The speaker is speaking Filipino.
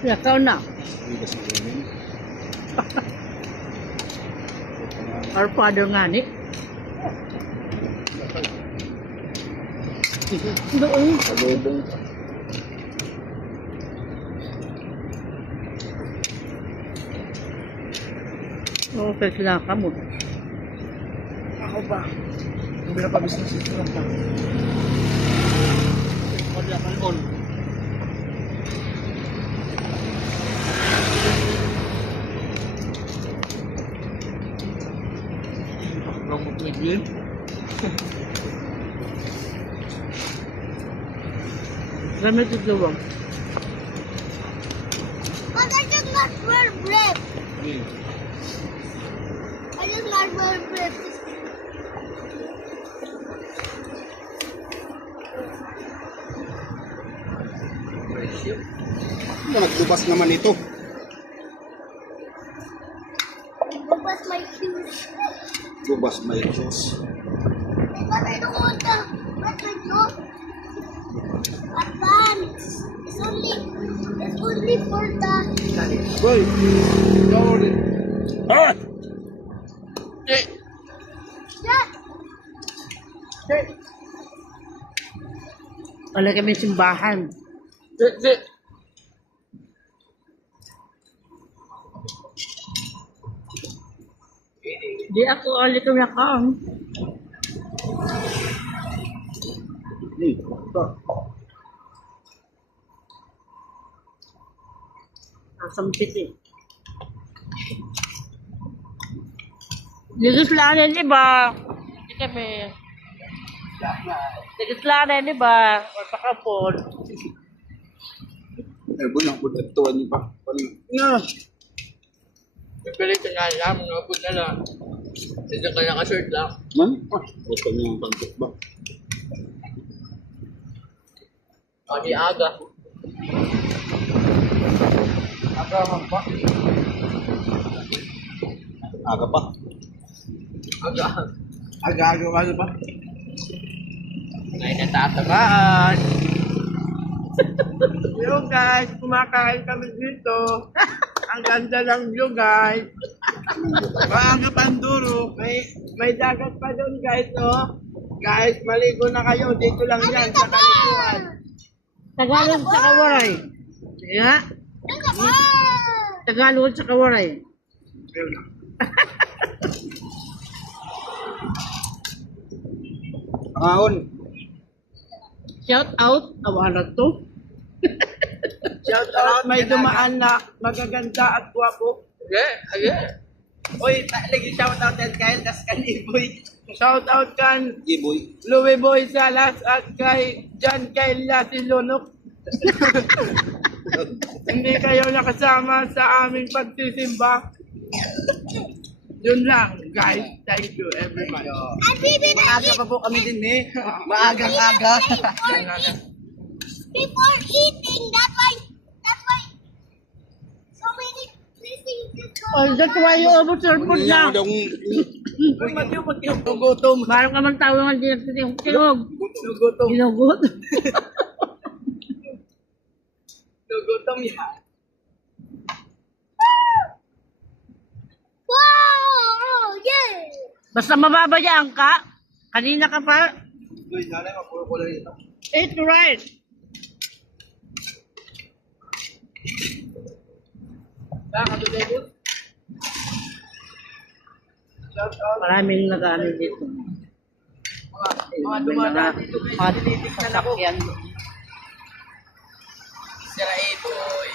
Ikaw na. Bigas na ganyan. Our father nga ni. Doon. Adobong. Okay sila ka mo. Ako ba? Kung pinapabis na siya lang pa. Kaya kalon. Long magmigil. Gamit ito ba? But I just not wear bread. I just not wear bread. Naglubas naman ito. What's my shoes? Lubas may sauce. But I don't want the. What's my clothes? Advance. It's only for the. Boy! Ikaw rin. Ah! Eh! Yeah. Wala kami simbahan. Di ako ulit kami nakaon. Sampit eh. Ligislanan di ba? Hindi kami. Ligislanan di ba? Magpakapon. Eh, bunang po tatuan niyo pa. No. Pipilit nga lang, mga po na lang. Hindi ka naka-shirt lang. Man? Ah, gusto niyo ang pantok ba? Pagi aga. Aga man pa. Aga pa. Aga. Aga pa. May natatamaan. Hello guys, kumakain kami dito. Ang ganda ng view guys. Maaga Panduro. May dagat pa doon guys, no? Guys, maligo na kayo. Dito lang yan sa kalikuan. Tagalog sa kawaray. Kaya, Tagalog sa kawaray. Pangaon. Shout out, awarat to. Shout out, may dumaan na magaganda at guwapo. Yeah. Uy, lagi shout out yan kayo, tas kaniboy. Shout out kan Giboy. Louie Boy Salas at kay John Kayla Silunok. Hindi kayo nakasama sa aming pagsisimba. Yun lang, guys. Thank you, everyone. Maaga pa po kami din eh. Maagang-aga. Before eating, that's why so many places Oh, that's why you overserve food na. Gutom. Parang ka man tawag ng tinog. Gutom. Ginugot. Gutom yan. Wow! Yeah! Basta mababayaan ka. Kanina ka pa. Uy, nanay, mapulo-pulo ito. Eat right. Maraming nag-ano dito. Mga dumadaan dito guys. Mga sasakyan. Sira boy.